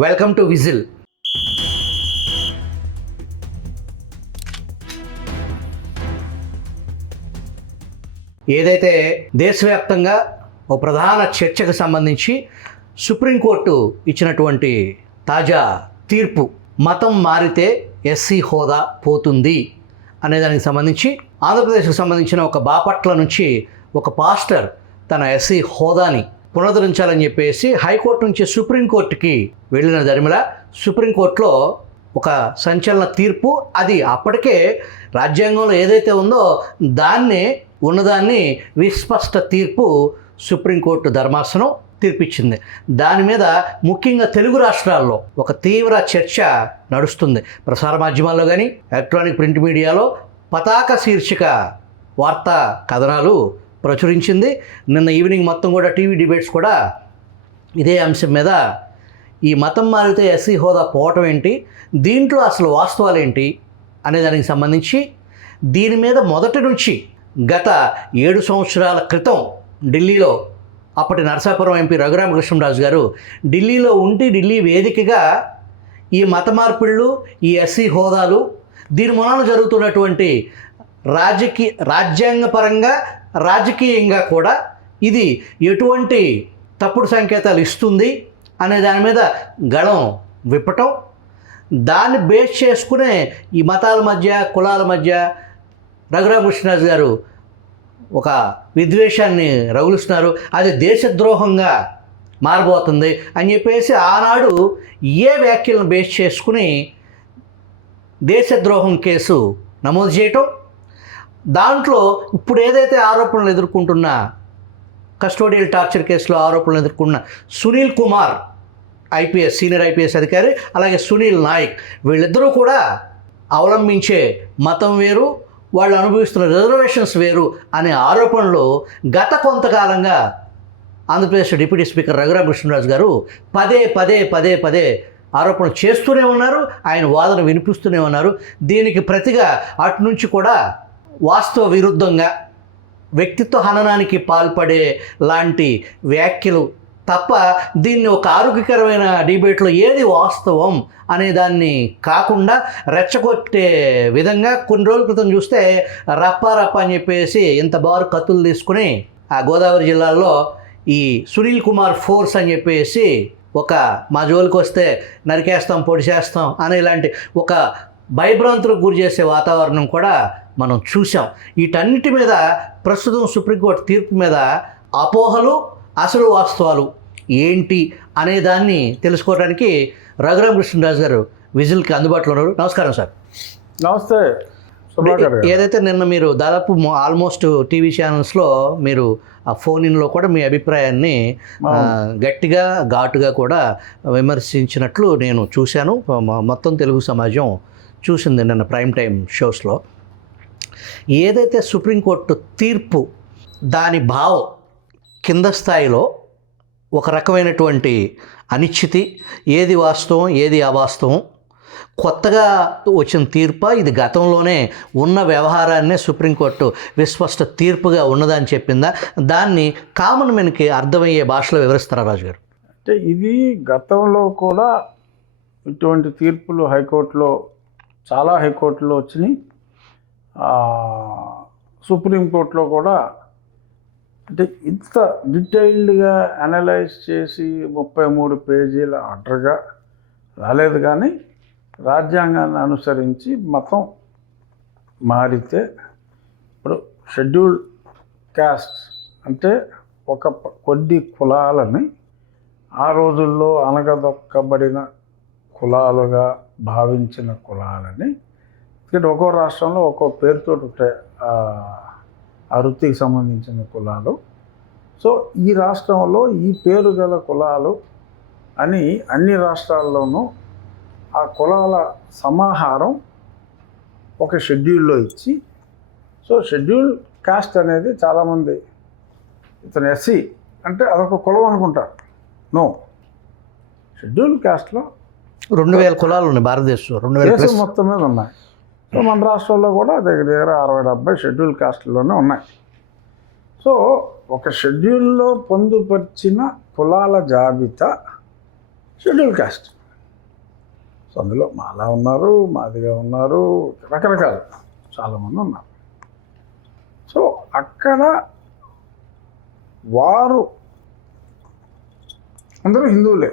Welcome to whistle. ఏదైతే దేశవ్యాప్తంగా ఓ ప్రధాన చర్చకు సంబంధించి సుప్రీంకోర్టు ఇచ్చినటువంటి తాజా తీర్పు, మతం మారితే ఎస్సీ హోదా పోతుంది అనే దానికి సంబంధించి ఆంధ్రప్రదేశ్కు సంబంధించిన ఒక బాపట్ల నుంచి ఒక పాస్టర్ తన ఎస్సీ హోదాని పునరుద్ధరించాలని చెప్పేసి హైకోర్టు నుంచి సుప్రీంకోర్టుకి వెళ్ళిన దరిమిల సుప్రీంకోర్టులో ఒక సంచలన తీర్పు. అది అప్పటికే రాజ్యాంగంలో ఏదైతే ఉందో దాన్నే ఉన్నదాన్ని విస్పష్ట తీర్పు సుప్రీంకోర్టు ధర్మాసనం తీర్పిచ్చింది. దాని మీద ముఖ్యంగా తెలుగు రాష్ట్రాల్లో ఒక తీవ్ర చర్చ నడుస్తుంది. ప్రసార మాధ్యమాల్లో కానీ ఎలక్ట్రానిక్ ప్రింట్ మీడియాలో పతాక శీర్షిక వార్తా కథనాలు ప్రచురించింది. నిన్న ఈవినింగ్ మొత్తం కూడా టీవీ డిబేట్స్ కూడా ఇదే అంశం మీద, ఈ మతం మారితే ఎస్సీ హోదా పోవటం ఏంటి, దీంట్లో అసలు వాస్తవాలు ఏంటి అనే దానికి సంబంధించి దీని మీద మొదటి నుంచి గత 7 సంవత్సరాల క్రితం ఢిల్లీలో అప్పటి నరసాపురం ఎంపీ రఘురామకృష్ణరాజు గారు ఢిల్లీలో ఉండి ఢిల్లీ వేదికగా ఈ మత మార్పిళ్ళు, ఈ ఎస్సీ హోదాలు, దీని మూలాన జరుగుతున్నటువంటి రాజ్యాంగపరంగా రాజకీయంగా కూడా ఇది ఎటువంటి తప్పుడు సంకేతాలు ఇస్తుంది అనే దాని మీద గళం విప్పటం, దాన్ని బేస్ చేసుకునే ఈ మతాల మధ్య కులాల మధ్య రఘురామకృష్ణరాజు గారు ఒక విద్వేషాన్ని రగులుస్తున్నారు, అది దేశద్రోహంగా మారబోతుంది అని చెప్పేసి ఆనాడు ఏ వ్యాఖ్యలను బేస్ చేసుకుని దేశద్రోహం కేసు నమోదు చేయటం, దాంట్లో ఇప్పుడు ఏదైతే ఆరోపణలు ఎదుర్కొంటున్న కస్టోడియల్ టార్చర్ కేసులో ఆరోపణలు ఎదుర్కొన్న Sunil Kumar IPS senior IPS అధికారి, అలాగే సునీల్ నాయక్, వీళ్ళిద్దరూ కూడా అవలంబించే మతం వేరు, వాళ్ళు అనుభవిస్తున్న రిజర్వేషన్స్ వేరు అనే ఆరోపణలు గత కొంతకాలంగా ఆంధ్రప్రదేశ్ డిప్యూటీ స్పీకర్ రఘురామకృష్ణరాజు గారు పదే ఆరోపణలు చేస్తూనే ఉన్నారు. ఆయన వాదన వినిపిస్తూనే ఉన్నారు. దీనికి ప్రతిగా అటు నుంచి కూడా వాస్తవ విరుద్ధంగా వ్యక్తిత్వ హననానికి పాల్పడే లాంటి వ్యాఖ్యలు తప్ప దీన్ని ఒక ఆరోగ్యకరమైన డిబేట్లో ఏది వాస్తవం అనే దాన్ని కాకుండా రెచ్చగొట్టే విధంగా కొన్ని రోజుల క్రితం చూస్తే రప్ప అని చెప్పేసి ఇంత బారు కత్తులు తీసుకుని ఆ గోదావరి జిల్లాలో ఈ సునీల్ కుమార్ ఫోర్స్ అని చెప్పేసి ఒక మా జోలికి వస్తే నరికేస్తాం పొడిచేస్తాం అనే ఇలాంటి ఒక భయభ్రాంతులకు గురి చేసే వాతావరణం కూడా మనం చూసాం. వీటన్నిటి మీద ప్రస్తుతం సుప్రీంకోర్టు తీర్పు మీద అపోహలు, అసలు వాస్తవాలు ఏంటి అనే దాన్ని తెలుసుకోవడానికి రఘురామకృష్ణరాజు గారు విజిల్కి అందుబాటులో ఉన్నారు. నమస్కారం సార్. నమస్తే. ఏదైతే నిన్న మీరు దాదాపు ఆల్మోస్ట్ టీవీ ఛానల్స్లో మీరు ఆ ఫోన్ ఇన్లో కూడా మీ అభిప్రాయాన్ని గట్టిగా ఘాటుగా కూడా విమర్శించినట్లు నేను చూశాను. మొత్తం తెలుగు సమాజం చూసింది నిన్న ప్రైమ్ టైం షోస్లో. ఏదైతే సుప్రీంకోర్టు తీర్పు దాని భావం కింద స్థాయిలో ఒక రకమైనటువంటి అనిశ్చితి, ఏది వాస్తవం ఏది అవాస్తవం, కొత్తగా వచ్చిన తీర్పా, ఇది గతంలోనే ఉన్న వ్యవహారాన్నే సుప్రీంకోర్టు విస్పష్ట తీర్పుగా ఉన్నదని చెప్పిందా, దాన్ని కామన్ మెన్కి అర్థమయ్యే భాషలో వివరిస్తారా రాజు గారు? అంటే ఇది గతంలో కూడా ఇటువంటి తీర్పులు చాలా హైకోర్టులో వచ్చినాయి, సుప్రీంకోర్టులో కూడా. అంటే ఇంత డీటెయిల్డ్గా అనలైజ్ చేసి 33 పేజీల ఆర్డర్గా రాలేదు. కానీ రాజ్యాంగాన్ని అనుసరించి మతం మారితే, ఇప్పుడు షెడ్యూల్ క్యాస్ట్ అంటే కొన్ని కులాలని ఆ రోజుల్లో అనగదొక్కబడిన కులాలుగా భావించిన కులాలని, ఇక్కడ ఒక్కో రాష్ట్రంలో ఒక్కో పేరుతో ఉంటాయి ఆ వృత్తికి సంబంధించిన కులాలు. సో ఈ రాష్ట్రంలో ఈ పేరు గల కులాలు అని అన్ని రాష్ట్రాల్లోనూ ఆ కులాల సమాహారం ఒక షెడ్యూల్లో ఇచ్చి, సో షెడ్యూల్ కాస్ట్ అనేది చాలామంది ఇతను ఎస్సీ అంటే అదొక కులం అనుకుంటారు. నో, షెడ్యూల్ కాస్ట్లో 2000 కులాలు ఉన్నాయి భారతదేశంలో, 2000 మొత్తం మీద ఉన్నాయి. సో మన రాష్ట్రంలో కూడా దగ్గర 60-70 షెడ్యూల్ కాస్ట్లోనే ఉన్నాయి. సో ఒక షెడ్యూల్లో పొందుపరిచిన కులాల జాబితా షెడ్యూల్ కాస్ట్. సో అందులో మాలా ఉన్నారు, మాదిగా ఉన్నారు, రకరకాలు చాలామంది ఉన్నారు. సో అక్కడ వారు అందరూ హిందువులే,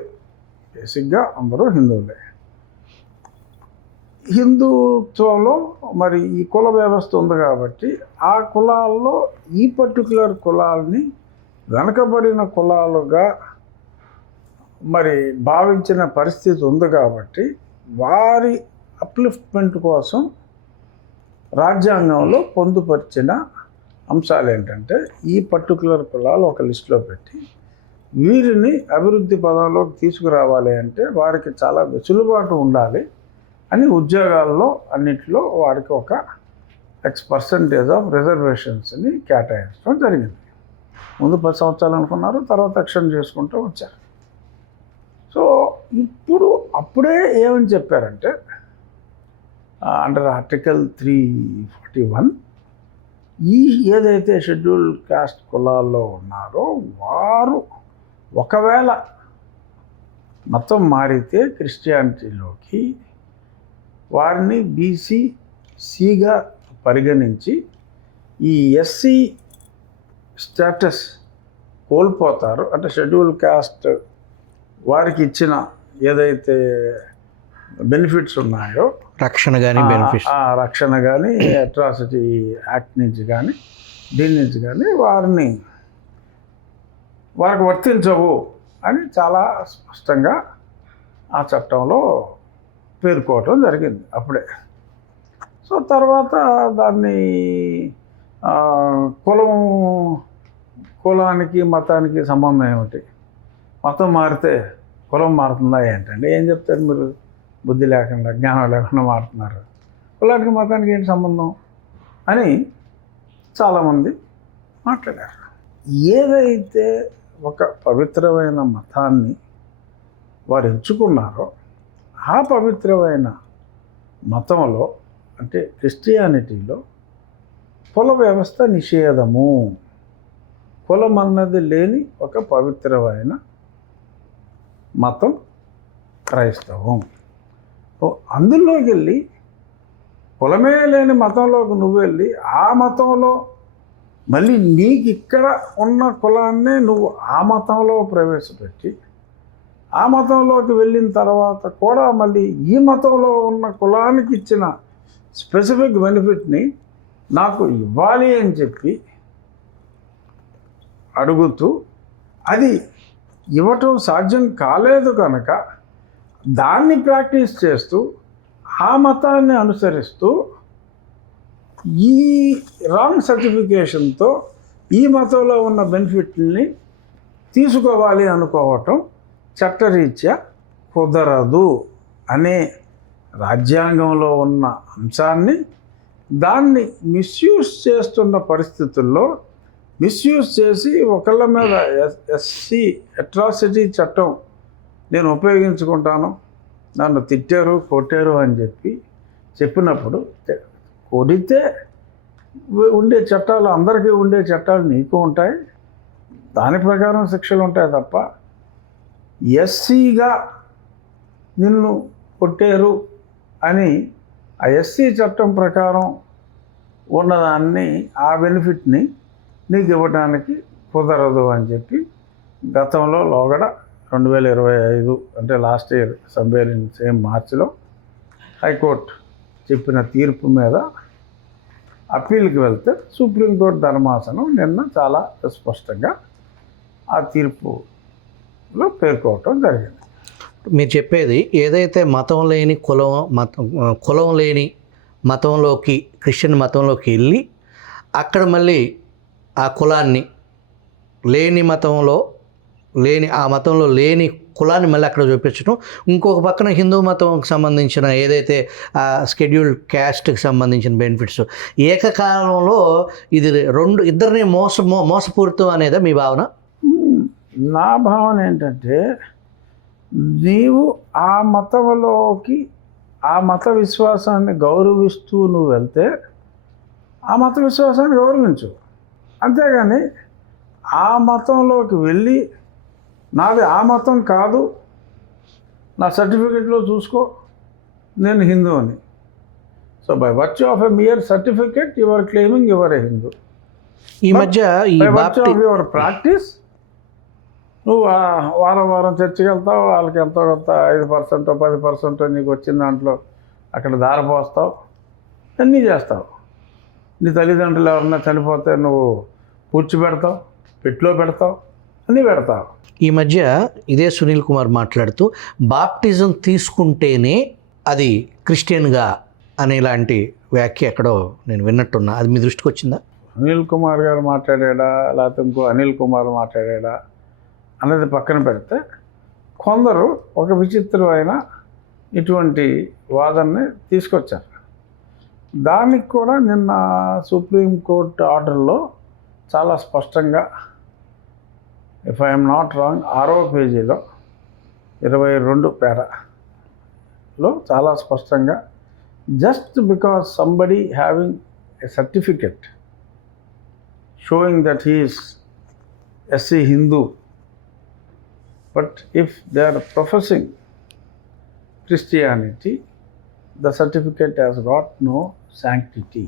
బేసిక్గా అందరూ హిందువులే. హిందుత్వంలో మరి ఈ కుల వ్యవస్థ ఉంది కాబట్టి ఆ కులాల్లో ఈ పర్టికులర్ కులాలని వెనకబడిన కులాలుగా మరి భావించిన పరిస్థితి ఉంది కాబట్టి వారి అప్లిఫ్ట్మెంట్ కోసం రాజ్యాంగంలో పొందుపరిచిన అంశాలు ఏంటంటే ఈ పర్టికులర్ కులాలు ఒక లిస్టులో పెట్టి వీరిని అభివృద్ధి పదంలోకి తీసుకురావాలి అంటే వారికి చాలా వెసులుబాటు ఉండాలి అని ఉద్యోగాల్లో అన్నింటిలో వారికి ఒక X% ఆఫ్ రిజర్వేషన్స్ని కేటాయించడం జరిగింది. ముందు 10 సంవత్సరాలు అనుకున్నారు, తర్వాత ఎక్స్టెండ్ చేసుకుంటూ వచ్చారు. సో ఇప్పుడు అప్పుడే ఏమని చెప్పారంటే అండర్ ఆర్టికల్ 341 ఈ ఏదైతే షెడ్యూల్ కాస్ట్ కులాల్లో ఉన్నారో వారు ఒకవేళ మతం మారితే క్రిస్టియానిటీలోకి వారిని BC/Cగా పరిగణించి ఈ SC స్టేటస్ కోల్పోతారు. అంటే షెడ్యూల్ కాస్ట్ వారికి ఇచ్చిన ఏదైతే బెనిఫిట్స్ ఉన్నాయో రక్షణ కానీ బెనిఫిట్స్, రక్షణ కానీ అట్రాసిటీ యాక్ట్ నుంచి కానీ దీని నుంచి కానీ వారికి వర్తించవు అని చాలా స్పష్టంగా ఆ చట్టంలో పేర్కోవటం జరిగింది అప్పుడే. సో తర్వాత దాన్ని కులానికి మతానికి సంబంధం ఏమిటి, మతం మారితే కులం మారుతుందా ఏంటండి, ఏం చెప్తారు మీరు, బుద్ధి లేకుండా జ్ఞానం లేకుండా మారుతున్నారు, కులానికి మతానికి ఏంటి సంబంధం అని చాలామంది మాట్లాడారు. ఏదైతే ఒక పవిత్రమైన మతాన్ని వారు ఎంచుకున్నారో ఆ పవిత్రమైన మతంలో అంటే క్రిస్టియానిటీలో కుల వ్యవస్థ నిషేధము, కులం అన్నది లేని ఒక పవిత్రమైన మతం క్రైస్తవం. అందులోకి వెళ్ళి కులమే లేని మతంలోకి నువ్వు వెళ్ళి ఆ మతంలో మళ్ళీ నీకు ఇక్కడ ఉన్న కులాన్నే నువ్వు ఆ మతంలో ప్రవేశపెట్టి ఆ మతంలోకి వెళ్ళిన తర్వాత కూడా మళ్ళీ ఈ మతంలో ఉన్న కులానికి ఇచ్చిన స్పెసిఫిక్ బెనిఫిట్ని నాకు ఇవ్వాలి అని చెప్పి అడుగుతూ అది ఇవ్వటం సాధ్యం కాలేదు కనుక దాన్ని ప్రాక్టీస్ చేస్తూ ఆ మతాన్ని అనుసరిస్తూ ఈ రాంగ్ సర్టిఫికేషన్తో ఈ మతంలో ఉన్న బెనిఫిట్ని తీసుకోవాలి అనుకోవటం చట్టరీత్యా కుదరదు అనే రాజ్యాంగంలో ఉన్న అంశాన్ని దాన్ని మిస్యూజ్ చేస్తున్న పరిస్థితుల్లో మిస్యూజ్ చేసి ఒకళ్ళ మీద SC అట్రాసిటీ చట్టం నేను ఉపయోగించుకుంటాను, నన్ను తిట్టారు కొట్టారు అని చెప్పినప్పుడు కొడితే ఉండే చట్టాలు అందరికీ ఉండే చట్టాలు నీకు ఉంటాయి, దాని ప్రకారం శిక్షలు ఉంటాయి తప్ప SCగా నిన్ను కొట్టారు అని ఆ SC చట్టం ప్రకారం ఉన్నదాన్ని ఆ బెనిఫిట్ని నీకు ఇవ్వడానికి కుదరదు అని చెప్పి గతంలో లోగడ 2025 అంటే లాస్ట్ ఇయర్ సేమ్ మార్చిలో హైకోర్టు చెప్పిన తీర్పు మీద అప్పీల్కి వెళ్తే సుప్రీంకోర్టు ధర్మాసనం నిన్న చాలా స్పష్టంగా ఆ తీర్పులో పేర్కోవటం జరిగింది. మీరు చెప్పేది ఏదైతే మతం లేని కులం లేని మతంలోకి క్రిస్టియన్ మతంలోకి వెళ్ళి అక్కడ మళ్ళీ ఆ కులాన్ని లేని మతంలో ఆ మతంలో లేని కులాన్ని మళ్ళీ అక్కడ చూపించడం, ఇంకొక పక్కన హిందూ మతంకి సంబంధించిన ఏదైతే షెడ్యూల్డ్ క్యాస్ట్కి సంబంధించిన బెనిఫిట్స్ ఏకకాలంలో ఇది ఇద్దరిని మోసపూరితం అనేదా మీ భావన? నా భావన ఏంటంటే నీవు ఆ మతంలోకి ఆ మత విశ్వాసాన్ని గౌరవిస్తూ నువ్వు వెళ్తే ఆ మత విశ్వాసాన్ని గౌరవించు, అంతేగాని ఆ మతంలోకి వెళ్ళి నాది ఆ మతం కాదు నా సర్టిఫికెట్లో చూసుకో నేను హిందూ అని. So by virtue of a mere certificate you are claiming you are a Hindu. ఈ మధ్య ఈ బై వర్చ్యూ బాప్టి ఆఫ్ యువర్ ప్రాక్టీస్ నువ్వు వారం వారం చర్చికి వెళ్తావు, వాళ్ళకి ఎంతో కొంత 5% 10% నీకు వచ్చిన దాంట్లో అక్కడ దారపోస్తావు, అన్నీ చేస్తావు. నీ తల్లిదండ్రులు ఎవరన్నా చనిపోతే నువ్వు పూడ్చిపెడతావు, పెట్టులో పెడతావు, అన్నీ పెడతావు. ఈ మధ్య ఇదే సునీల్ కుమార్ మాట్లాడుతూ బాప్టిజం తీసుకుంటేనే అది క్రిస్టియన్గా అనేలాంటి వ్యాఖ్య ఎక్కడో నేను విన్నట్టున్నా. అది మీ దృష్టికి వచ్చిందా? అనిల్ కుమార్ గారు మాట్లాడా లేకపోతే ఇంకో అనిల్ కుమార్ మాట్లాడా అన్నది పక్కన పెడితే, కొందరు ఒక విచిత్రమైన ఇటువంటి వాదనని తీసుకొచ్చారు. దానికి కూడా నిన్న సుప్రీంకోర్టు ఆర్డర్లో చాలా స్పష్టంగా, ఇఫ్ ఐఎమ్ నాట్ రాంగ్ 6వ పేజీలో 22 పేరాలో చాలా స్పష్టంగా, just because somebody having a certificate showing that he is SC Hindu, but if they are professing Christianity, the certificate has got no sanctity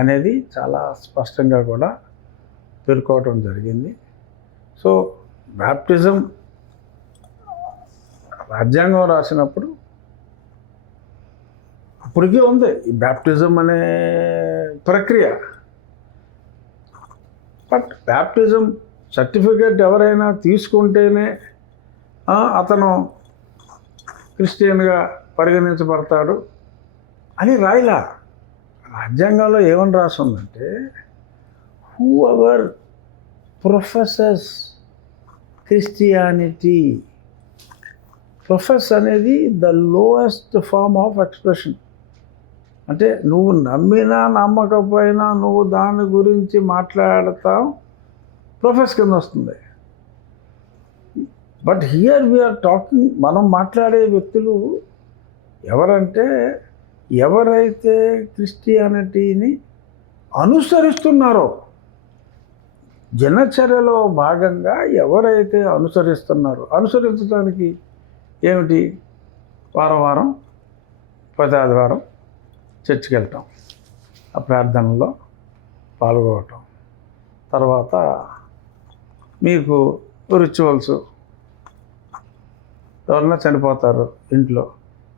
అనేది చాలా స్పష్టంగా కూడా పేర్కోవటం జరిగింది. సో బ్యాప్టిజం రాజ్యాంగం రాసినప్పుడు అప్పటికే ఉంది ఈ బ్యాప్టిజం అనే ప్రక్రియ. బట్ బ్యాప్టిజం సర్టిఫికేట్ ఎవరైనా తీసుకుంటేనే అతను క్రిస్టియన్గా పరిగణించబడతాడు అని రాయలా. రాజ్యాంగంలో ఏమని రాస్తుందంటే, whoever professes Christianity, profess అనేది the lowest form of expression. అంటే నువ్వు నమ్మినా నమ్మకపోయినా నువ్వు దాని గురించి మాట్లాడతావు, ప్రొఫెస్ కింద వస్తుంది. బట్ హియర్ వీఆర్ టాకింగ్, మనం మాట్లాడే వ్యక్తులు ఎవరంటే, ఎవరైతే క్రిస్టియానిటీని అనుసరిస్తున్నారో, దినచర్యలో భాగంగా ఎవరైతే అనుసరిస్తున్నారో, అనుసరించడానికి ఏమిటి, వారం వారం ప్రతి ఆదివారం చర్చికి వెళ్తాం, ఆ ప్రార్థనలో పాల్గొనటం, తర్వాత మీకు రిచువల్స్, ఎవరన్నా చనిపోతారు ఇంట్లో,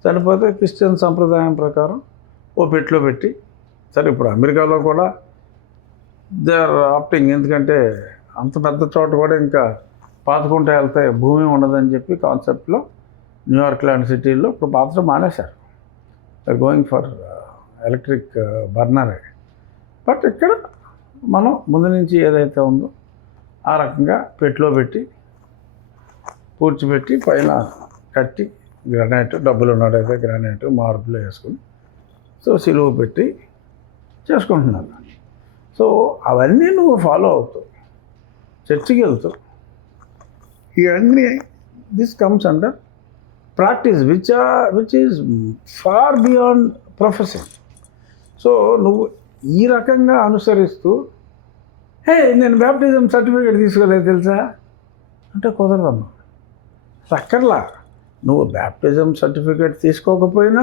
చనిపోతే క్రిస్టియన్ సంప్రదాయం ప్రకారం ఓ పెట్టులో పెట్టి, సరే ఇప్పుడు అమెరికాలో కూడా దే ఆర్ ఆప్టింగ్, ఎందుకంటే అంత పెద్ద చోట కూడా ఇంకా పాతుకుంటే వెళ్తే భూమి ఉండదని చెప్పి కాన్సెప్ట్లో న్యూయార్క్ లాంటి సిటీల్లో ఇప్పుడు పాతడం మానేశారు. దే గోయింగ్ ఫర్ ఎలక్ట్రిక్ బర్నరే. బట్ ఇక్కడ మనం ముందు నుంచి ఏదైతే ఉందో ఆ రకంగా పెట్టులో పెట్టి పూడ్చిపెట్టి పైన కట్టి గ్రానైట్, డబ్బులు ఉన్నాడైతే గ్రానైట్ మార్బుల్ వేసుకుని సో సిలువ పెట్టి చేసుకుంటున్నాను. సో అవన్నీ నువ్వు ఫాలో అవుతావు, చర్చికి వెళ్తావు, ఇవన్నీ this comes under practice which is far beyond profession. So నువ్వు ఈ రకంగా అనుసరిస్తూ, హే నేను బ్యాప్టిజం సర్టిఫికేట్ తీసుకోలేదు తెలుసా అంటే కుదరదమ్మా. అక్కర్లా, నువ్వు బ్యాప్టిజం సర్టిఫికేట్ తీసుకోకపోయినా,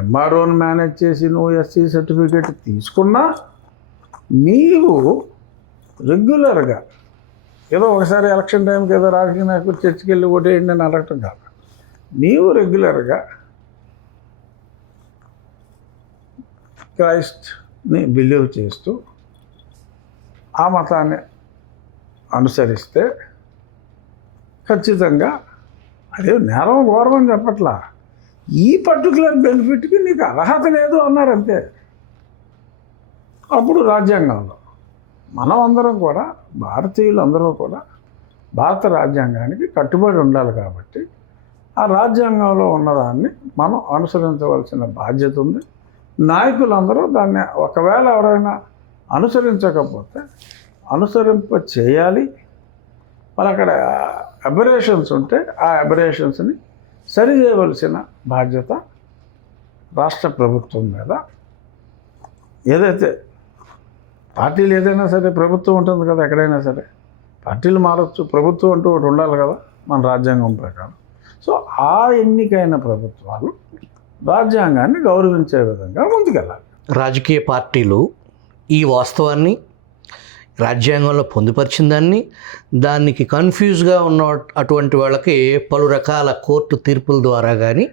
ఎంఆర్ఓని మేనేజ్ చేసి నువ్వు ఎస్సీ సర్టిఫికేట్ తీసుకున్నా, నీవు రెగ్యులర్గా ఏదో ఒకసారి ఎలక్షన్ టైంకి ఏదో రాజకీయ నాయకులు చర్చికి వెళ్ళి ఓటేయండి అని అడగటం కాదు, నీవు రెగ్యులర్గా క్రైస్ట్ని బిలీవ్ చేస్తూ ఆ మతాన్ని అనుసరిస్తే ఖచ్చితంగా అదే నేరం ఘోరం అని చెప్పట్లా, ఈ పర్టికులర్ బెనిఫిట్కి నీకు అర్హత లేదు అన్నారు అంతే. అప్పుడు రాజ్యాంగంలో మనం అందరం కూడా, భారతీయులందరూ కూడా భారత రాజ్యాంగానికి కట్టుబడి ఉండాలి కాబట్టి ఆ రాజ్యాంగంలో ఉన్నదాన్ని మనం అనుసరించవలసిన బాధ్యత ఉంది. నాయకులందరూ దాన్ని ఒకవేళ ఎవరైనా అనుసరించకపోతే అనుసరింప చేయాలి. మరి అక్కడ అబరేషన్స్ ఉంటే ఆ అబరేషన్స్ని సరి చేయవలసిన బాధ్యత రాష్ట్ర ప్రభుత్వం మీద. ఏదైతే పార్టీలు ఏదైనా సరే ప్రభుత్వం ఉంటుంది కదా, ఎక్కడైనా సరే పార్టీలు మారచ్చు, ప్రభుత్వం అంటూ ఒకటి ఉండాలి కదా మన రాజ్యాంగం ప్రకారం. సో ఆ ఎన్నికైన ప్రభుత్వాలు రాజ్యాంగాన్ని గౌరవించే విధంగా ముందుకెళ్ళాలి. రాజకీయ పార్టీలు ఈ వాస్తవాన్ని రాజ్యాంగంలో పొందుపరిచిన దానికి కన్ఫ్యూజ్గా ఉన్న అటువంటి వాళ్ళకి పలు రకాల కోర్టు తీర్పుల ద్వారా కానీ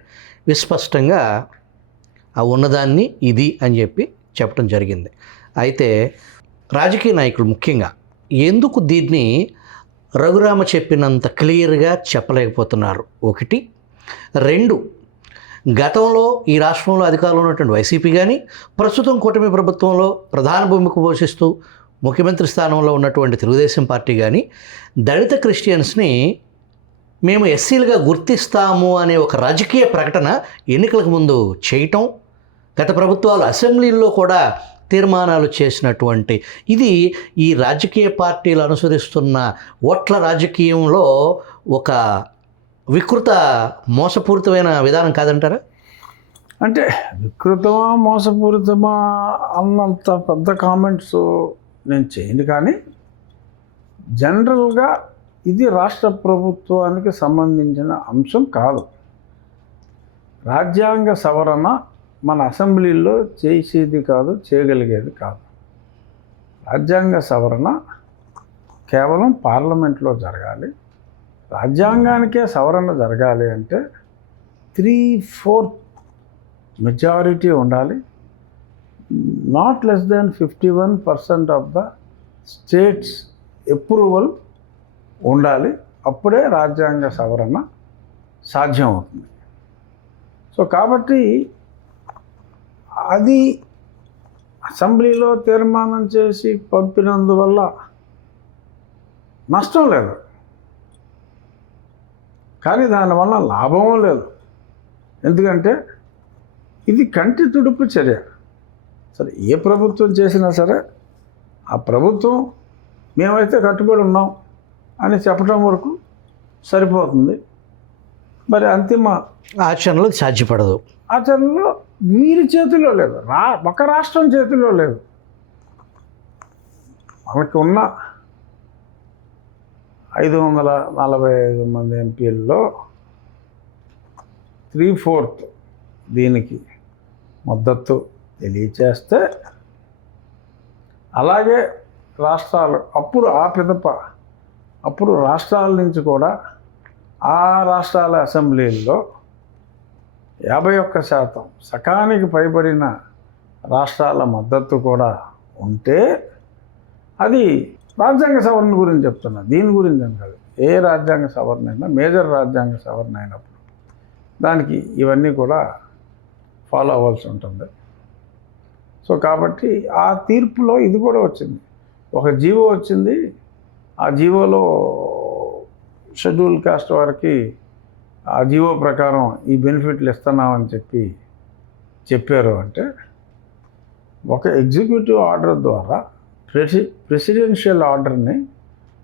విస్పష్టంగా ఆ ఉన్నదాన్ని ఇది అని చెప్పి చెప్పడం జరిగింది. అయితే రాజకీయ నాయకులు ముఖ్యంగా ఎందుకు దీన్ని రఘురామ చెప్పినంత క్లియర్గా చెప్పలేకపోతున్నారు? ఒకటి. రెండు, గతంలో ఈ రాష్ట్రంలో అధికారంలో ఉన్నటువంటి వైసీపీ కానీ ప్రస్తుతం కూటమి ప్రభుత్వంలో ప్రధాన భూమిక పోషిస్తూ ముఖ్యమంత్రి స్థానంలో ఉన్నటువంటి తెలుగుదేశం పార్టీ కానీ దళిత క్రిస్టియన్స్ని మేము ఎస్సీలుగా గుర్తిస్తాము అనే ఒక రాజకీయ ప్రకటన ఎన్నికలకు ముందు చేయటం, గత ప్రభుత్వాలు అసెంబ్లీల్లో కూడా తీర్మానాలు చేసినటువంటి ఇది ఈ రాజకీయ పార్టీలు అనుసరిస్తున్న ఓట్ల రాజకీయంలో ఒక వికృత మోసపూరితమైన విధానం కాదంటారా? అంటే వికృతమా మోసపూరితమా అన్నంత పెద్ద కామెంట్స్ నేను చేయను, కానీ జనరల్గా ఇది రాష్ట్ర ప్రభుత్వానికి సంబంధించిన అంశం కాదు. రాజ్యాంగ సవరణ మన అసెంబ్లీలో చేసేది కాదు, చేయగలిగేది కాదు. రాజ్యాంగ సవరణ కేవలం పార్లమెంట్లో జరగాలి. రాజ్యాంగానికే సవరణ జరగాలి అంటే 3/4 మెజారిటీ ఉండాలి. Not less than 51% of the states approval ఉండాలి. అప్పుడే రాజ్యాంగ సవరణ సాధ్యం అవుతుంది. సో కాబట్టి అది అసెంబ్లీలో తీర్మానం చేసి పంపినందువల్ల నష్టం లేదు, కానీ దానివల్ల లాభం లేదు. ఎందుకంటే ఇది కంటి తుడుపు చర్య. సరే, ఏ ప్రభుత్వం చేసినా సరే ఆ ప్రభుత్వం మేమైతే కట్టుబడి ఉన్నాం అని చెప్పడం వరకు సరిపోతుంది. మరి అంతిమ ఆచరణలో సాధ్యపడదు. ఆచరణలో వీరి చేతిలో లేదు, ఒక రాష్ట్రం చేతిలో లేదు. మనకి ఉన్న 545 మంది ఎంపీల్లో 3/4 దీనికి మద్దతు తెలియచేస్తే, అలాగే రాష్ట్రాలు అప్పుడు రాష్ట్రాల నుంచి కూడా ఆ రాష్ట్రాల అసెంబ్లీల్లో 51% సకానికి పైబడిన రాష్ట్రాల మద్దతు కూడా ఉంటే, అది రాజ్యాంగ సవరణ గురించి చెప్తున్నా, దీని గురించి అని కాదు. ఏ రాజ్యాంగ సవరణ అయినా, మేజర్ రాజ్యాంగ సవరణ అయినప్పుడు దానికి ఇవన్నీ కూడా ఫాలో అవ్వాల్సి ఉంటుంది. సో కాబట్టి ఆ తీర్పులో ఇది కూడా వచ్చింది. ఒక జీవో వచ్చింది, ఆ జీవోలో షెడ్యూల్ కాస్ట్ వారికి ఆ జీవో ప్రకారం ఈ బెనిఫిట్లు ఇస్తున్నామని చెప్పారు. అంటే ఒక ఎగ్జిక్యూటివ్ ఆర్డర్ ద్వారా ప్రెసిడెన్షియల్ ఆర్డర్ని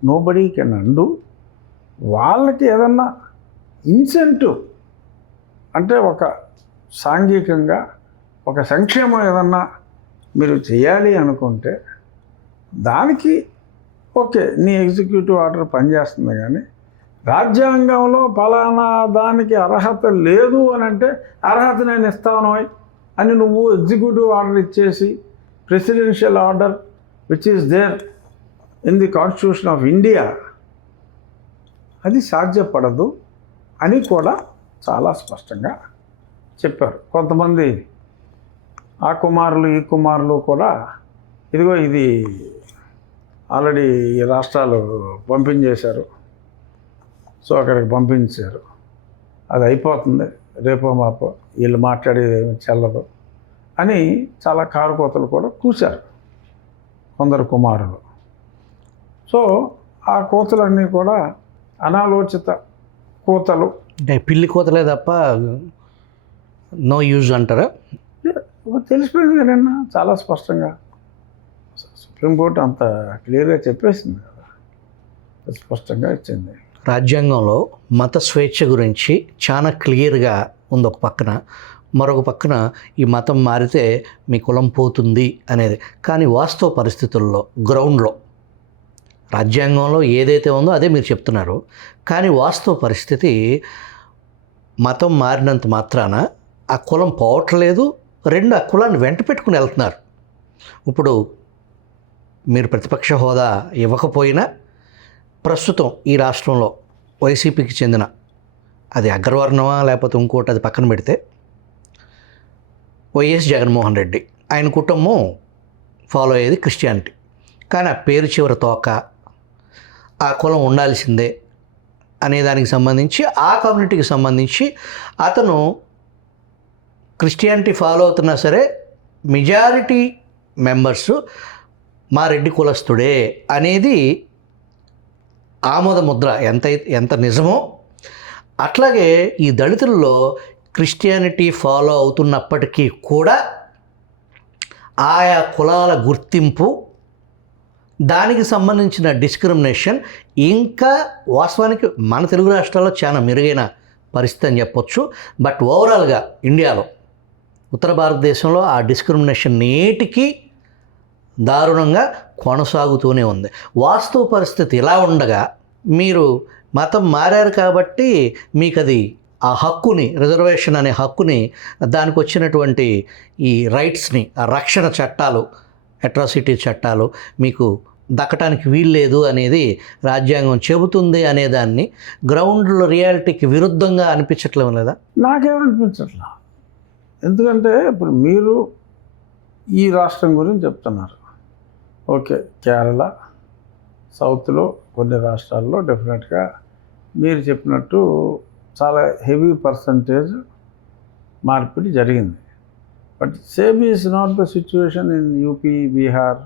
నోబడీ కెన్ అండు. వాళ్ళకి ఏదన్నా ఇన్సెంటివ్ అంటే ఒక సాంఘికంగా ఒక సంక్షేమం ఏదన్నా మీరు చేయాలి అనుకుంటే దానికి ఓకే, నీ ఎగ్జిక్యూటివ్ ఆర్డర్ పనిచేస్తుంది. కానీ రాజ్యాంగంలో ఫలానా దానికి అర్హత లేదు అని అంటే అర్హత నేను ఇస్తాను అని నువ్వు ఎగ్జిక్యూటివ్ ఆర్డర్ ఇచ్చేసి presidential order which is there in the constitution of India, అది సాధ్యపడదు అని కూడా చాలా స్పష్టంగా చెప్పారు. కొంతమంది ఆ కుమారులు ఈ కుమారులు కూడా ఇదిగో ఇది ఆల్రెడీ ఈ రాష్ట్రాలు పంపించేశారు, సో అక్కడికి పంపించారు, అది అయిపోతుంది, రేపో మాపో వీళ్ళు మాట్లాడేది ఏమి చెల్లదు అని చాలా కారుకోతలు కూడా కూశారు కొందరు కుమారులు. సో ఆ కోతలన్నీ కూడా అనాలోచిత కోతలు, అంటే పిల్లి కోతలే తప్ప నో యూజ్ అంటారా? తెలిసిపోయింది కదన్నా, చాలా స్పష్టంగా సుప్రీంకోర్టు అంత క్లియర్గా చెప్పేసింది కదా, స్పష్టంగా ఇచ్చింది. రాజ్యాంగంలో మత స్వేచ్ఛ గురించి చాలా క్లియర్గా ఉంది ఒక పక్కన, మరొక పక్కన ఈ మతం మారితే మీ కులం పోతుంది అనేది. కానీ వాస్తవ పరిస్థితుల్లో గ్రౌండ్లో రాజ్యాంగంలో ఏదైతే ఉందో అదే మీరు చెప్తున్నారు. కానీ వాస్తవ పరిస్థితి మతం మారినంత మాత్రాన ఆ కులం పోవట్లేదు, రెండు ఆ కులాన్ని వెంట పెట్టుకుని వెళ్తున్నారు. ఇప్పుడు మీరు ప్రతిపక్ష హోదా ఇవ్వకపోయినా ప్రస్తుతం ఈ రాష్ట్రంలో వైసీపీకి చెందిన, అది అగ్రవర్ణమా లేకపోతే ఇంకోటి, అది పక్కన పెడితే, వైఎస్ జగన్మోహన్ రెడ్డి ఆయన కుటుంబం ఫాలో అయ్యేది క్రిస్టియానిటీ. కానీ ఆ పేరు చివరి తోక ఆ కులం ఉండాల్సిందే అనే దానికి సంబంధించి, ఆ కమ్యూనిటీకి సంబంధించి అతను క్రిస్టియానిటీ ఫాలో అవుతున్నా సరే మెజారిటీ మెంబర్స్ మా రెడ్డి కులస్తుడే అనేది ఆమోద ముద్ర ఎంత నిజమో, అట్లాగే ఈ దళితుల్లో క్రిస్టియానిటీ ఫాలో అవుతున్నప్పటికీ కూడా ఆయా కులాల గుర్తింపు, దానికి సంబంధించిన డిస్క్రిమినేషన్ ఇంకా వాస్తవానికి మన తెలుగు రాష్ట్రాల్లో చాలా మెరుగైన పరిస్థితి అని చెప్పొచ్చు. బట్ ఓవరాల్గా ఇండియాలో, ఉత్తర భారతదేశంలో ఆ డిస్క్రిమినేషన్ నేటికి దారుణంగా కొనసాగుతూనే ఉంది. వాస్తవ పరిస్థితి ఇలా ఉండగా మీరు మతం మారారు కాబట్టి మీకు అది ఆ హక్కుని, రిజర్వేషన్ అనే హక్కుని, దానికి వచ్చినటువంటి ఈ రైట్స్ని, ఆ రక్షణ చట్టాలు, అట్రాసిటీ చట్టాలు మీకు దక్కటానికి వీల్లేదు అనేది రాజ్యాంగం చెబుతుంది అనేదాన్ని గ్రౌండ్లో రియాలిటీకి విరుద్ధంగా అనిపించట్లేదు లేదా? నాకేమనిపించట్లా. ఎందుకంటే ఇప్పుడు మీరు ఈ రాష్ట్రం గురించి చెప్తున్నారు. ఓకే, కేరళ, సౌత్లో కొన్ని రాష్ట్రాల్లో డెఫినెట్గా మీరు చెప్పినట్టు చాలా హెవీ పర్సంటేజ్ మార్పిడి జరిగింది. But same is not the situation in UP, Bihar,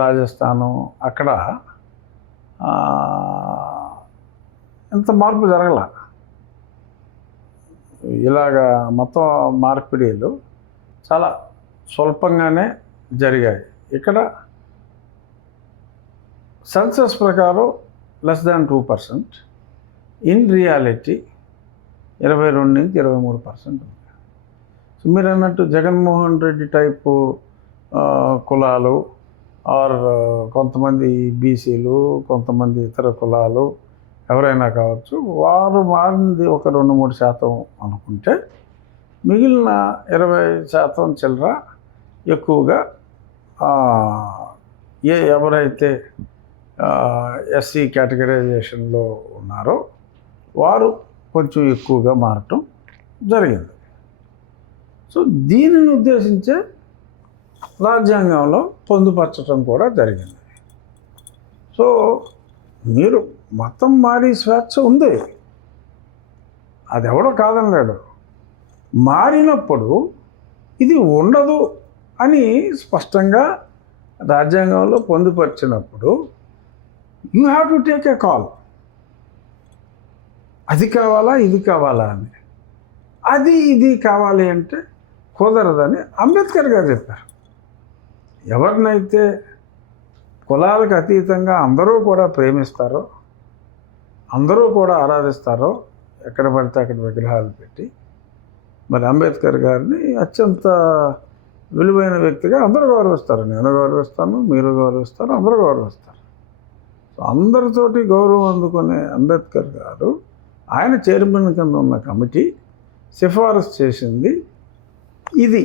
Rajasthan. అక్కడ ఎంత మార్పు జరగల. ఇలాగా మొత్తం మార్పిడిలు చాలా స్వల్పంగానే జరిగాయి. ఇక్కడ సెన్సస్ ప్రకారం లెస్ దాన్ 2%, ఇన్ రియాలిటీ 22 నుంచి 23% ఉంది. సో మీరు అన్నట్టు జగన్మోహన్ రెడ్డి టైపు కులాలు ఆర్ కొంతమంది బీసీలు, కొంతమంది ఇతర కులాలు ఎవరైనా కావచ్చు, వారు మారింది ఒక 2-3% అనుకుంటే, మిగిలిన 20% చిల్లర ఎక్కువగా ఎవరైతే ఎస్సీ కేటగరైజేషన్లో ఉన్నారో వారు కొంచెం ఎక్కువగా మారటం జరిగింది. సో దీనిని ఉద్దేశించే రాజ్యాంగంలో పొందుపరచడం కూడా జరిగింది. సో మీరు మతం మారి స్వేచ్ఛ ఉంది, అది ఎవడో కాదనలేడు. మారినప్పుడు ఇది ఉండదు అని స్పష్టంగా రాజ్యాంగంలో పొందుపరిచినప్పుడు you have to take a call. అది కావాలా, ఇది కావాలా అని. అది ఇది కావాలి అంటే కుదరదని అంబేద్కర్ గారు చెప్పారు. ఎవరినైతే కులాలకు అతీతంగా అందరూ కూడా ప్రేమిస్తారో, అందరూ కూడా ఆరాధిస్తారో, ఎక్కడ పడితే అక్కడ విగ్రహాలు పెట్టి, మరి అంబేద్కర్ గారిని అత్యంత విలువైన వ్యక్తిగా అందరూ గౌరవిస్తారు. నేను గౌరవిస్తాను, మీరు గౌరవిస్తారు, అందరూ గౌరవిస్తారు. సో అందరితోటి గౌరవం అందుకునే అంబేద్కర్ గారు, ఆయన చైర్మన్ కింద ఉన్న కమిటీ సిఫారసు చేసింది ఇది.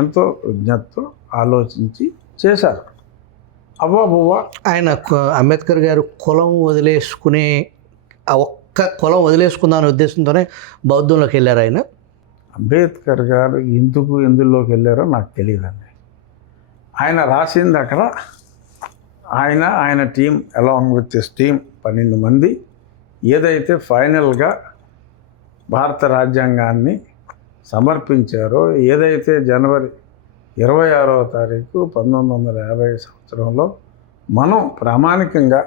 ఎంతో విజ్ఞతతో ఆలోచించి చేశారు. అవ్వబువ్వ ఆయన అంబేద్కర్ గారు కులం వదిలేసుకునే, ఆ ఒక్క కులం వదిలేసుకుందామనే ఉద్దేశంతోనే బౌద్ధంలోకి వెళ్ళారు ఆయన. అంబేద్కర్ గారు ఎందులోకి వెళ్ళారో నాకు తెలియదండి. ఆయన రాసింది అక్కడ, ఆయన team along with this team 12 మంది ఏదైతే ఫైనల్గా భారత రాజ్యాంగాన్ని సమర్పించారో, ఏదైతే జనవరి 26వ తారీఖు 1950 సంవత్సరంలో మనం ప్రామాణికంగా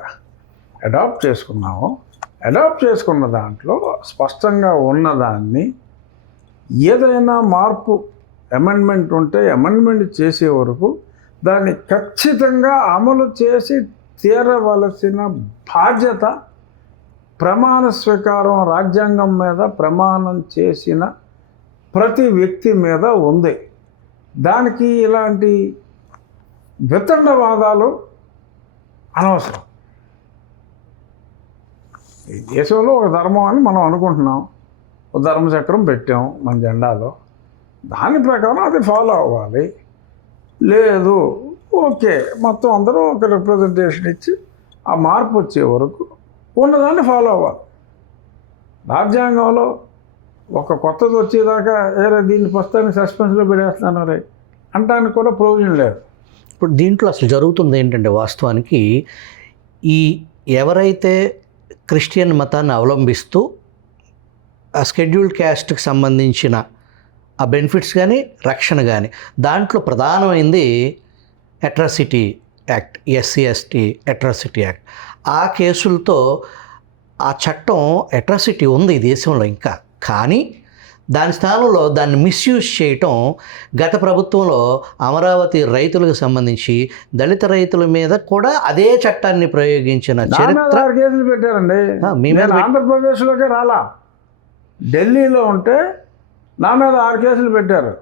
అడాప్ట్ చేసుకున్నామో, అడాప్ట్ చేసుకున్న దాంట్లో స్పష్టంగా ఉన్నదాన్ని ఏదైనా మార్పు అమెండ్మెంట్ ఉంటే అమెండ్మెంట్ చేసే వరకు దాన్ని ఖచ్చితంగా అమలు చేసి తీరవలసిన బాధ్యత ప్రమాణ స్వీకారం రాజ్యాంగం మీద ప్రమాణం చేసిన ప్రతి వ్యక్తి మీద ఉంది. దానికి ఇలాంటి వితండవాదాలు అనవసరం. ఈ దేశంలో ఒక ధర్మం అని మనం అనుకుంటున్నాం. ఒక ధర్మచక్రం పెట్టాం మన జెండాలో, దాని ప్రకారం అది ఫాలో అవ్వాలి. లేదు ఓకే మొత్తం అందరూ ఒక రిప్రజెంటేషన్ ఇచ్చి ఆ మార్పు వచ్చే వరకు ఉన్నదాన్ని ఫాలో అవ్వాలి. రాజ్యాంగంలో ఒక కొత్తది వచ్చేదాకా ఏరే దీన్ని ప్రస్తుతానికి సస్పెన్స్లో పెట్టేస్తున్నాను రే అంటానికి కూడా ప్రొవిజన్ లేదు. ఇప్పుడు దీంట్లో అసలు జరుగుతుంది ఏంటంటే వాస్తవానికి ఈ ఎవరైతే క్రిస్టియన్ మతాన్ని అవలంబిస్తూ ఆ షెడ్యూల్డ్ క్యాస్ట్కి సంబంధించిన ఆ బెనిఫిట్స్ కానీ రక్షణ కానీ దాంట్లో ప్రధానమైంది అట్రాసిటీ యాక్ట్, ఎస్సీ/ఎస్టీ అట్రాసిటీ యాక్ట్. ఆ కేసులతో ఆ చట్టం అట్రాసిటీ ఉంది ఈ దేశంలో ఇంకా, కానీ దాని స్థానంలో దాన్ని మిస్యూజ్ చేయటం గత ప్రభుత్వంలో అమరావతి రైతులకు సంబంధించి దళిత రైతుల మీద కూడా అదే చట్టాన్ని ప్రయోగించిన చరిత్ర. 6 కేసులు పెట్టారండి. మీ మీద ఆంధ్రప్రదేశ్లోకే రాలా, ఢిల్లీలో ఉంటే నా మీద 6 కేసులు పెట్టారు.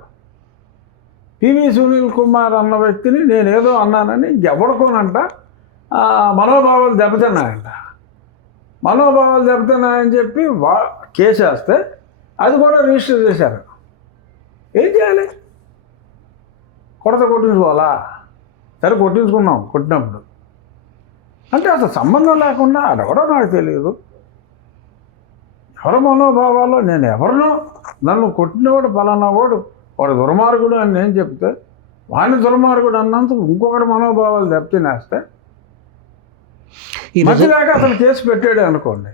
పివి సునీల్ కుమార్ అన్న వ్యక్తిని నేను ఏదో అన్నానని ఎవడుకోనంట మనోభావాలు దెబ్బతిన్నాయంట. మనోభావాలు దెబ్బతిన్నాయని చెప్పి కేసు వేస్తే అది కూడా రిజిస్టర్ చేశారు. ఏం చేయాలి? కొట్టించుకోవాలా? సరే కొట్టించుకున్నాం, కొట్టినప్పుడు అంటే అసలు సంబంధం లేకుండా అదెవడో నాకు తెలియదు. ఎవరి మనోభావాల్లో నేను ఎవరినో నన్ను కొట్టినవాడు పలానా వాడు దుర్మార్గుడు అని నేను చెప్తే వాడిని దుర్మార్గుడు అన్నందుకు ఇంకొకటి మనోభావాలు దెబ్బతినేస్తే మధ్యలాగా అతను కేసు పెట్టాడు అనుకోండి,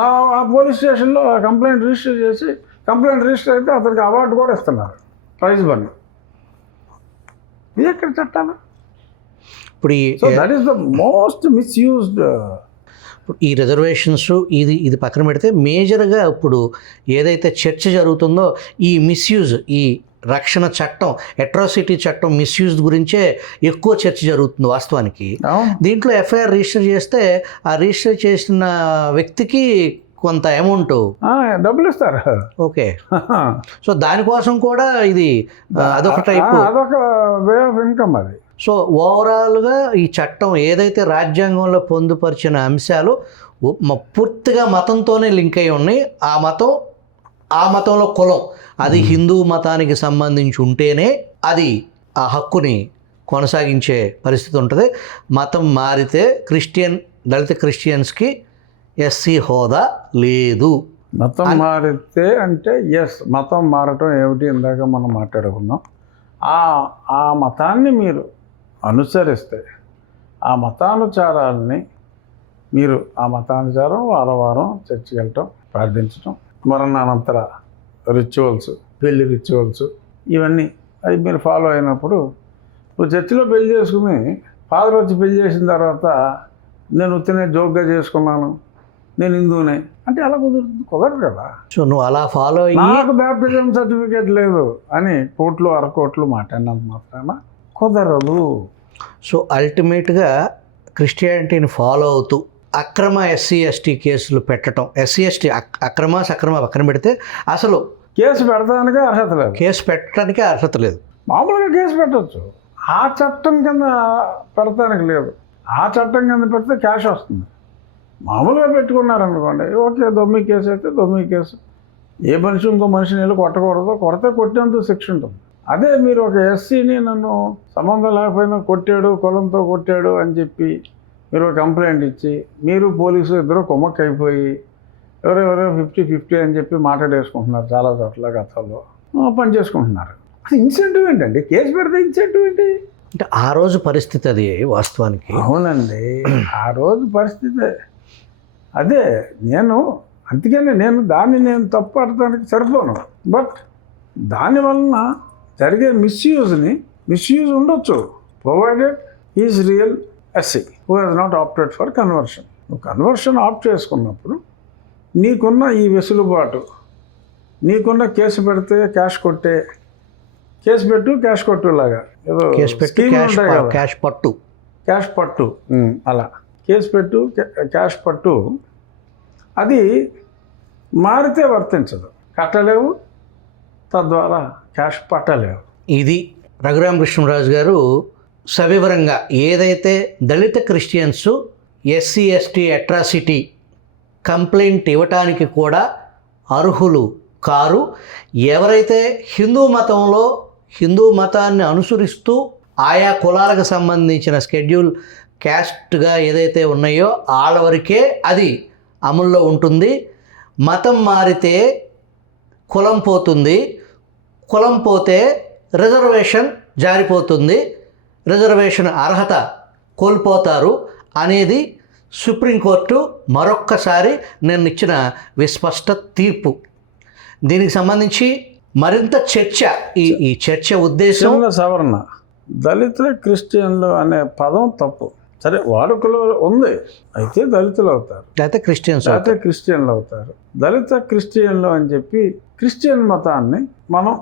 ఆ పోలీస్ స్టేషన్లో కంప్లైంట్ రిజిస్టర్ చేసి కంప్లైంట్ రిజిస్టర్ అయితే అతనికి అవార్డు కూడా ఇస్తున్నారు, ప్రైజ్ మనీ. ఇది ఎక్కడ చట్టాలు? ఇప్పుడు that is the most misused. ఈ రిజర్వేషన్స్ ఇది పక్కన పెడితే మేజర్గా ఇప్పుడు ఏదైతే చర్చ జరుగుతుందో ఈ మిస్యూజ్, ఈ రక్షణ చట్టం, అట్రాసిటీ చట్టం మిస్యూజ్ గురించే ఎక్కువ చర్చ జరుగుతుంది వాస్తవానికి. దీంట్లో ఎఫ్ఐఆర్ రిజిస్టర్ చేస్తే ఆ రిజిస్టర్ చేసిన వ్యక్తికి కొంత అమౌంట్ డబ్బులు ఇస్తారు. ఓకే, సో దానికోసం కూడా ఇది అదొక టైప్, అదొక వే ఆఫ్ ఇన్కమ్ అది. సో ఓవరాల్గా ఈ చట్టం ఏదైతే రాజ్యాంగంలో పొందుపరిచిన అంశాలు పూర్తిగా మతంతోనే లింక్ అయి ఉన్నాయి. ఆ మతంలో కులం అది హిందూ మతానికి సంబంధించి ఉంటేనే అది ఆ హక్కుని కొనసాగించే పరిస్థితి ఉంటుంది. మతం మారితే దళిత క్రిస్టియన్స్కి ఎస్సీ హోదా లేదు. మతం మారితే అంటే మతం మారటం ఏమిటి ఇందాక మనం మాట్లాడుకున్నాం. ఆ మతాన్ని మీరు అనుసరిస్తే ఆ మతానుసారాలని మీరు ఆ మతానుసారం వారం చర్చికి వెళ్ళటం, ప్రార్థించటం, మరణానంతర రిచువల్స్, పెళ్లి రిచువల్స్, ఇవన్నీ అవి మీరు ఫాలో అయినప్పుడు నువ్వు చర్చిలో పెళ్లి చేసుకుని ఫాదర్ వచ్చి పెళ్లి చేసిన తర్వాత నేను ఉత్తినే జోక్గా చేసుకున్నాను, నేను హిందూనే అంటే అలా కుదరదు కదా. సో నువ్వు అలా ఫాలో అయ్యి నాకు బ్యాప్టిజం సర్టిఫికేట్ లేదు అని కోర్టులు అరకోట్లు మాట్లాడినంత మాత్రాన కుదరదు. సో అల్టిమేట్గా క్రిస్టియానిటీని ఫాలో అవుతూ అక్రమ ఎస్సీ/ఎస్టీ కేసులు పెట్టడం, ఎస్సీ/ఎస్టీ అక్రమ సక్రమ పక్కన పెడితే అసలు కేసు పెడతానికే అర్హత లేదు, కేసు పెట్టడానికే అర్హత లేదు. మామూలుగా కేసు పెట్టవచ్చు, ఆ చట్టం కింద పెడతానికి లేదు. ఆ చట్టం కింద పెడితే క్యాష్ వస్తుంది. మామూలుగా పెట్టుకున్నారనుకోండి, ఓకే దొమ్మి కేసు అయితే దొమ్మి కేసు, ఏ మనిషి ఇంకో మనిషిని వెళ్ళి కొట్టకూడదు, కొడితే శిక్ష ఉంటుంది. అదే మీరు ఒక ఎస్సీని నన్ను సంబంధం లేకపోయినా కొట్టాడు, కులంతో కొట్టాడు అని చెప్పి మీరు కంప్లైంట్ ఇచ్చి మీరు పోలీసు ఇద్దరు కుమ్మక్క అయిపోయి ఎవరెవరో 50-50 అని చెప్పి మాట్లాడేసుకుంటున్నారు చాలా చోట్ల గతంలో పని చేసుకుంటున్నారు. ఇన్సెంటివ్ ఏంటండి? కేసు పెడితే ఇన్సెంటివ్ ఏంటి అంటే ఆ రోజు పరిస్థితి అది వాస్తవానికి. అవునండి, ఆ రోజు పరిస్థితే అదే. అందుకనే నేను తప్పు పడటానికి సరిపోను. బట్ దానివలన జరిగే మిస్యూజ్ ఉండొచ్చు, provided is real SC who has not opted for conversion. నువ్వు కన్వర్షన్ ఆప్ట్ చేసుకున్నప్పుడు నీకున్న ఈ వెసులుబాటు, నీకున్న కేసు పెడితే క్యాష్ కొట్టులాగా ఏదో క్యాష్ పట్టు అలా కేసు పెట్టు క్యాష్ పట్టు, అది మారితే వర్తించదు, కట్టలేవు, తద్వారా క్యాష్ పట్టలేవు. ఇది రఘురామకృష్ణరాజు గారు సవివరంగా ఏదైతే దళిత క్రిస్టియన్స్ ఎస్సీ/ఎస్టీ అట్రాసిటీ కంప్లైంట్ ఇవ్వటానికి కూడా అర్హులు కారు. ఎవరైతే హిందూ మతాన్ని అనుసరిస్తూ ఆయా కులాలకు సంబంధించిన షెడ్యూల్ క్యాస్ట్గా ఏదైతే ఉన్నాయో వాళ్ళ వరకే అది అమల్లో ఉంటుంది. మతం మారితే కులం పోతుంది, కులం పోతే రిజర్వేషన్ జారిపోతుంది, రిజర్వేషన్ అర్హత కోల్పోతారు అనేది సుప్రీంకోర్టు మరొక్కసారి నేను ఇచ్చిన విస్పష్ట తీర్పు. దీనికి సంబంధించి మరింత చర్చ, ఈ చర్చ ఉద్దేశం చిన్న సవరణ. దళితులు క్రిస్టియన్లు అనే పదం తప్పు. సరే వాడుకలో ఉంది, అయితే దళితులు అవుతారు, అయితే క్రిస్టియన్లు అవుతారు. దళిత క్రిస్టియన్లు అని చెప్పి క్రిస్టియన్ మతాన్ని మనం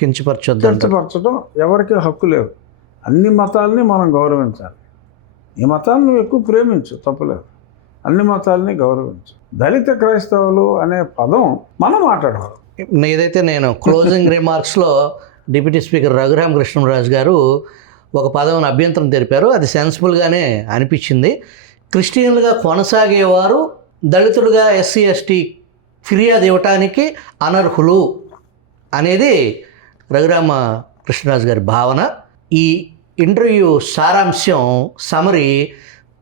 కించపరచడం ఎవరికి హక్కు లేదు. అన్ని మతాలని మనం గౌరవించాలి. ఈ మతాన్ని నువ్వు ఎక్కువ ప్రేమించు, తప్పులేదు. అన్ని మతాలని గౌరవించు. దళిత క్రైస్తవులు అనే పదం మనం మాట్లాడవాలి. ఏదైతే నేను క్లోజింగ్ రిమార్క్స్లో డిప్యూటీ స్పీకర్ రఘురామకృష్ణరాజు గారు ఒక పదవిని అభ్యంతరం తెలిపారు. అది సెన్సిబుల్గానే అనిపించింది. క్రిస్టియన్లుగా కొనసాగేవారు దళితులుగా ఎస్సీ ఎస్టీ ఫిర్యాదు ఇవ్వటానికి అనర్హులు అనేది రఘురామ కృష్ణరాజు గారి భావన. ఈ ఇంటర్వ్యూ సారాంశం సమరీ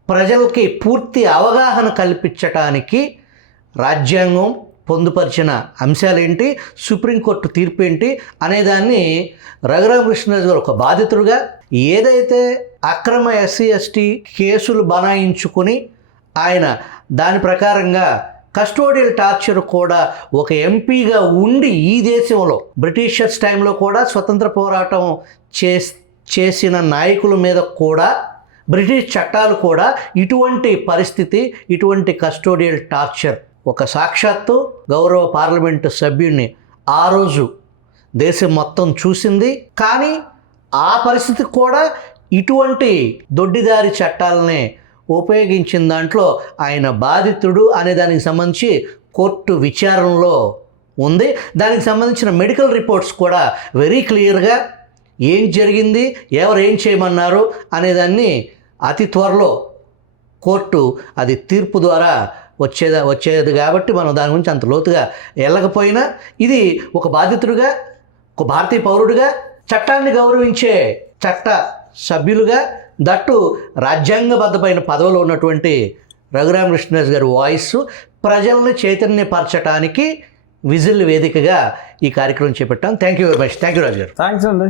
ప్రజలకి పూర్తి అవగాహన కల్పించటానికి రాజ్యాంగం పొందుపరిచిన అంశాలేంటి, సుప్రీంకోర్టు తీర్పు ఏంటి అనేదాన్ని రఘురామకృష్ణరాజు గారు ఒక బాధితుడుగా, ఏదైతే అక్రమ ఎస్సీ ఎస్టీ కేసులు బనాయించుకుని ఆయన దాని ప్రకారంగా కస్టోడియల్ టార్చర్ కూడా ఒక ఎంపీగా ఉండి ఈ దేశంలో బ్రిటిషర్స్ టైంలో కూడా స్వతంత్ర పోరాటం చేసిన నాయకుల మీద కూడా బ్రిటిష్ చట్టాలు కూడా ఇటువంటి పరిస్థితి, ఇటువంటి కస్టోడియల్ టార్చర్ ఒక సాక్షాత్తు గౌరవ పార్లమెంటు సభ్యుడిని ఆ రోజు దేశం మొత్తం చూసింది. కానీ ఆ పరిస్థితి కూడా ఇటువంటి దొడ్డిదారి చట్టాలనే ఉపయోగించిన దాంట్లో ఆయన బాధితుడు అనే దానికి సంబంధించి కోర్టు విచారణలో ఉంది. దానికి సంబంధించిన మెడికల్ రిపోర్ట్స్ కూడా వెరీ క్లియర్గా ఏం జరిగింది, ఎవరు ఏం చేయమన్నారు అనేదాన్ని అతి త్వరలో కోర్టు అది తీర్పు ద్వారా వచ్చేది కాబట్టి మనం దాని గురించి అంత లోతుగా వెళ్ళకపోయినా, ఇది ఒక బాధితుడిగా, ఒక భారతీయ పౌరుడిగా, చట్టాన్ని గౌరవించే చట్ట సభ్యులుగా, దట్టు రాజ్యాంగబద్ధమైన పదవిలో ఉన్నటువంటి రఘురామకృష్ణరాజు గారి వాయిస్ ప్రజల్ని చైతన్యపరచడానికి విజిల్ వేదికగా ఈ కార్యక్రమం చేపట్టాం. Thank you very much. Thank you Raju గారు. థ్యాంక్స్ అండి.